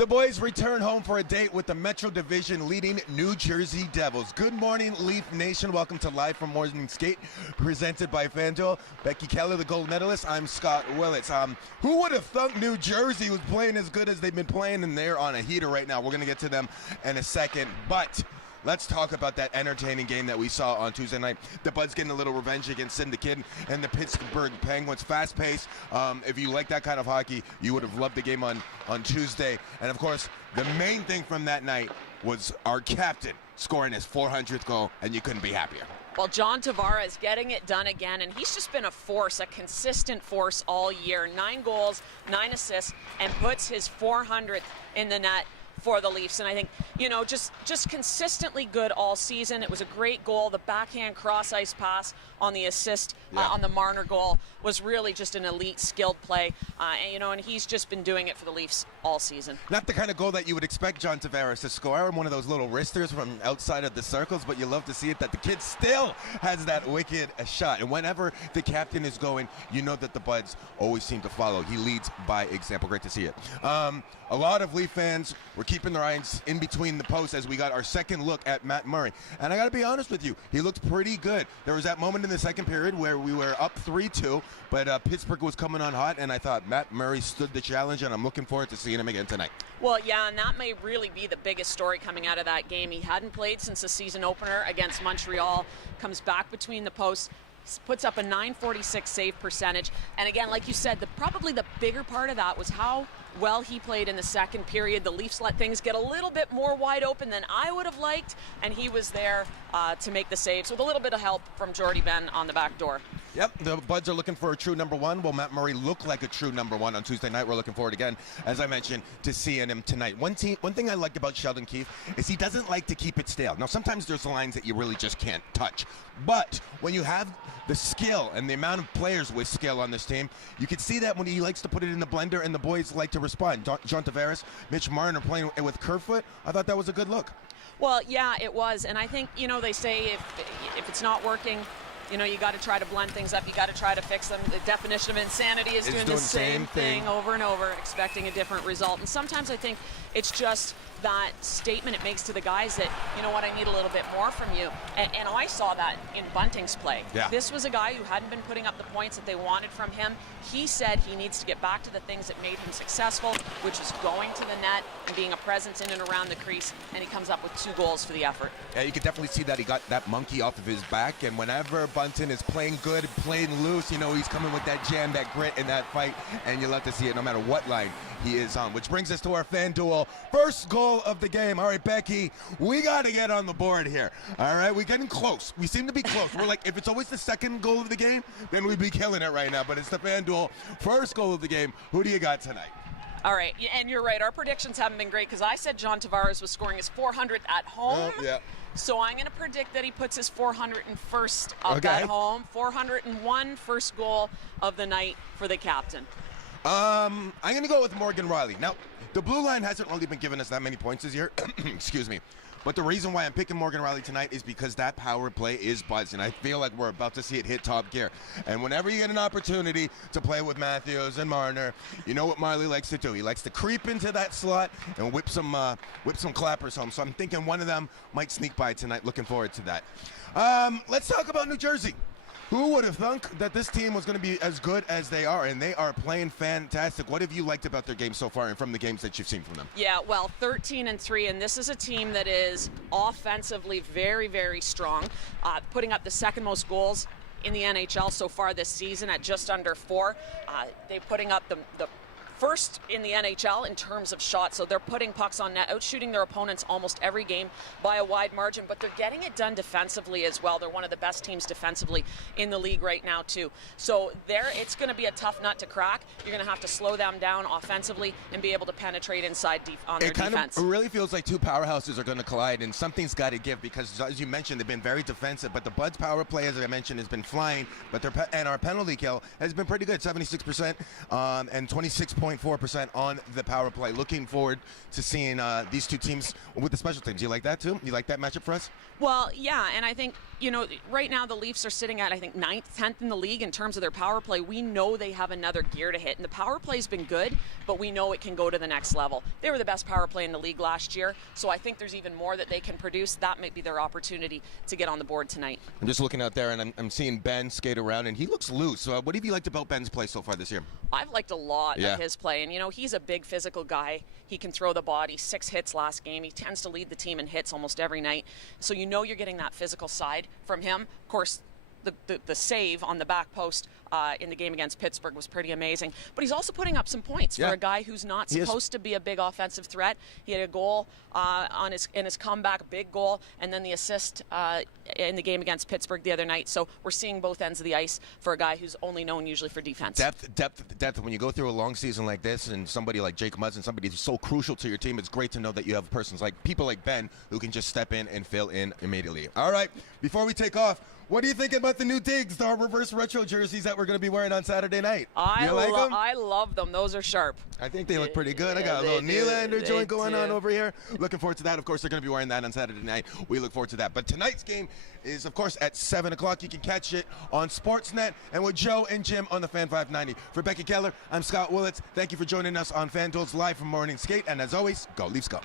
The boys return home for a date with the Metro Division leading New Jersey Devils. Good morning, Leaf Nation. Welcome to Live from Morning Skate, presented by FanDuel. Becky Kellar, the gold medalist. I'm Scott Willats. Who would have thunk New Jersey was playing as good as they've been playing, and they're on a heater right now. We're going to get to them in a second, but let's talk about that entertaining game that we saw on Tuesday night. The Buds getting a little revenge against Syndicate and the Pittsburgh Penguins. Fast-paced. If you like that kind of hockey, you would have loved the game on Tuesday. And, of course, the main thing from that night was our captain scoring his 400th goal, and you couldn't be happier. Well, John Tavares getting it done again, and he's just been a force, a consistent force all year. 9 goals, 9 assists, and puts his 400th in the net for the Leafs. And I think, just consistently good all season. It was a great goal. The backhand cross ice pass on the assist on the Marner goal was really just an elite skilled play. And he's just been doing it for the Leafs all season. Not the kind of goal that you would expect John Tavares to score, one of those little wristers from outside of the circles, but you love to see it that the kid still has that wicked shot. And whenever the captain is going, you know that the Buds always seem to follow. He leads by example. Great to see it. A lot of Leaf fans were keeping their eyes in between the posts as we got our second look at Matt Murray. And I got to be honest with you, he looked pretty good. There was that moment in the second period where we were up 3-2, but Pittsburgh was coming on hot, and I thought Matt Murray stood the challenge, and I'm looking forward to seeing him again tonight. Well, yeah, and that may really be the biggest story coming out of that game. He hadn't played since the season opener against Montreal, comes back between the posts, puts up a .946 save percentage. And again, like you said, probably the bigger part of that was how well he played in the second period. The Leafs let things get a little bit more wide open than I would have liked, and he was there to make the saves with a little bit of help from Jordy Ben on the back door. Yep, the Buds are looking for a true number one. Well, Matt Murray looked like a true number one on Tuesday night. We're looking forward again, as I mentioned, to seeing him tonight. One thing I liked about Sheldon Keefe is he doesn't like to keep it stale. Now, sometimes there's lines that you really just can't touch. But when you have the skill and the amount of players with skill on this team, you can see that when he likes to put it in the blender and the boys like to respond. John Tavares, Mitch Marner playing with Kerfoot, I thought that was a good look. Well, yeah, it was. And I think, they say if it's not working, you got to try to blend things up. You got to try to fix them. The definition of insanity is doing the same thing over and over, expecting a different result. And sometimes I think it's just that statement it makes to the guys that, I need a little bit more from you. And I saw that in Bunting's play. Yeah. This was a guy who hadn't been putting up the points that they wanted from him. He said he needs to get back to the things that made him successful, which is going to the net and being a presence in and around the crease, and he comes up with 2 goals for the effort. Yeah, you can definitely see that he got that monkey off of his back, and whenever Bunting is playing good, playing loose, he's coming with that jam, that grit in that fight, and you love to see it no matter what line he is on. Which brings us to our FanDuel first goal of the game. All right, Becky, we got to get on the board here. All right, we're getting close. We seem to be close. We're like, if it's always the second goal of the game, then we'd be killing it right now. But it's the FanDuel first goal of the game. Who do you got tonight? All right, and you're right. Our predictions haven't been great because I said John Tavares was scoring his 400th at home. Yeah. So I'm going to predict that he puts his 401st up at home. 401, first goal of the night for the captain. I'm going to go with Morgan Riley. Now, the blue line hasn't really been giving us that many points this year. Excuse me. But the reason why I'm picking Morgan Riley tonight is because that power play is buzzing. I feel like we're about to see it hit top gear. And whenever you get an opportunity to play with Matthews and Marner, you know what Riley likes to do. He likes to creep into that slot and whip some clappers home. So I'm thinking one of them might sneak by tonight. Looking forward to that. Let's talk about New Jersey. Who would have thunk that this team was going to be as good as they are? And they are playing fantastic. What have you liked about their game so far and from the games that you've seen from them? Yeah, well, 13-3, and this is a team that is offensively very, very strong, putting up the second most goals in the NHL so far this season at just under 4. They're putting up the first in the NHL in terms of shots, so they're putting pucks on net, outshooting their opponents almost every game by a wide margin, but they're getting it done defensively as well. They're one of the best teams defensively in the league right now too. So it's going to be a tough nut to crack. You're going to have to slow them down offensively and be able to penetrate inside on their defense. It really feels like two powerhouses are going to collide, and something's got to give because, as you mentioned, they've been very defensive, but the Buds' power play, as I mentioned, has been flying, but and our penalty kill has been pretty good, 76% and 26.4% on the power play. Looking forward to seeing these two teams with the special teams. You like that too? You like that matchup for us? Well, yeah, and I think you know, right now the Leafs are sitting at, I think, 9th, 10th in the league in terms of their power play. We know they have another gear to hit, and the power play's been good, but we know it can go to the next level. They were the best power play in the league last year, so I think there's even more that they can produce. That might be their opportunity to get on the board tonight. I'm just looking out there, and I'm seeing Ben skate around, and he looks loose. So what have you liked about Ben's play so far this year? I've liked a lot of his play, and, you know, he's a big physical guy. He can throw the body. 6 hits last game. He tends to lead the team in hits almost every night, so you know you're getting that physical side from him. Of course, the save on the back post in the game against Pittsburgh was pretty amazing. But he's also putting up some points for a guy who's not supposed to be a big offensive threat. He had a goal in his comeback, big goal, and then the assist in the game against Pittsburgh the other night. So we're seeing both ends of the ice for a guy who's only known usually for defense. Depth. When you go through a long season like this, and somebody like Jake Muzzin, somebody who's so crucial to your team, it's great to know that you have people like Ben who can just step in and fill in immediately. All right, before we take off, what do you think about the new digs, the reverse retro jerseys that we're going to be wearing on Saturday night? You like them? I love them. Those are sharp. I think they look pretty good. I got a little Nylander joint going on over here. Looking forward to that. Of course, they're going to be wearing that on Saturday night. We look forward to that. But tonight's game is, of course, at 7 o'clock. You can catch it on Sportsnet and with Joe and Jim on the Fan 590. For Becky Kellar, I'm Scott Willats. Thank you for joining us on FanDuel's Live from Morning Skate. And as always, go Leafs go.